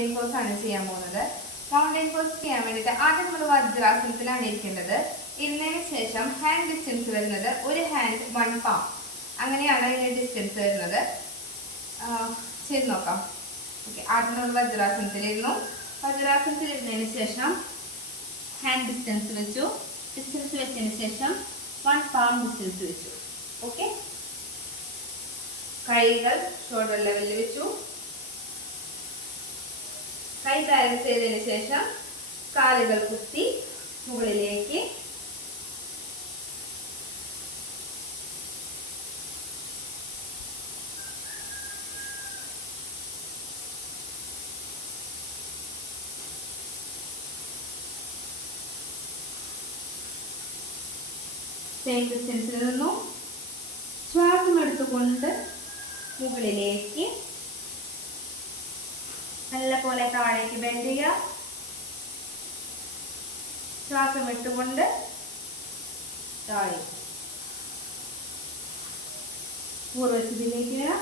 Mountain pose ആണ് ചെയ്യാൻ പോകുന്നത്. മൗണ്ടെയിൻ പോസ് ചെയ്യാൻ വേണ്ടിയിട്ട് ആദ്യം നമ്മൾ വജ്രാസനത്തിലാണ് ഇരിക്കേണ്ടത്. ഇരുന്നതിന് ശേഷം ഹാൻഡ് ഡിസ്റ്റൻസ് വരുന്നത് ഒരു ഹാൻഡ് 1 palm, അങ്ങനെയാണ് ഇതിന്റെ ഡിസ്റ്റൻസ് വരുന്നത്. ചെയ്ത് നോക്കാം. ഓക്കെ, ആദ്യം നമ്മൾ വജ്രാസനത്തിലിരുന്നു. വജ്രാസനത്തിലിരുന്നതിന് ശേഷം ഹാൻഡ് ഡിസ്റ്റൻസ് വെച്ചു. ഡിസ്റ്റൻസ് വെച്ചതിന് ശേഷം 1 palm ഡിസ്റ്റൻസ് വെച്ചു. ഓക്കെ, കൈകൾ ഷോൾഡർ ലെവലിൽ വെച്ചു. കൈ ബാലൻസ് ചെയ്തതിന് ശേഷം കാലുകൾ കുത്തി മുകളിലേക്ക്. സെയിം ഡിസ്റ്റൻസിൽ നിന്നും ശ്വാസം എടുത്തുകൊണ്ട് മുകളിലേക്ക് നല്ലപോലെ താഴേക്ക് ബെൻഡ് ചെയ്യുക. ശ്വാസം ഇട്ടുകൊണ്ട് താഴെ പൂർവ്വസ്ഥിതിയിലേക്ക് വരാം.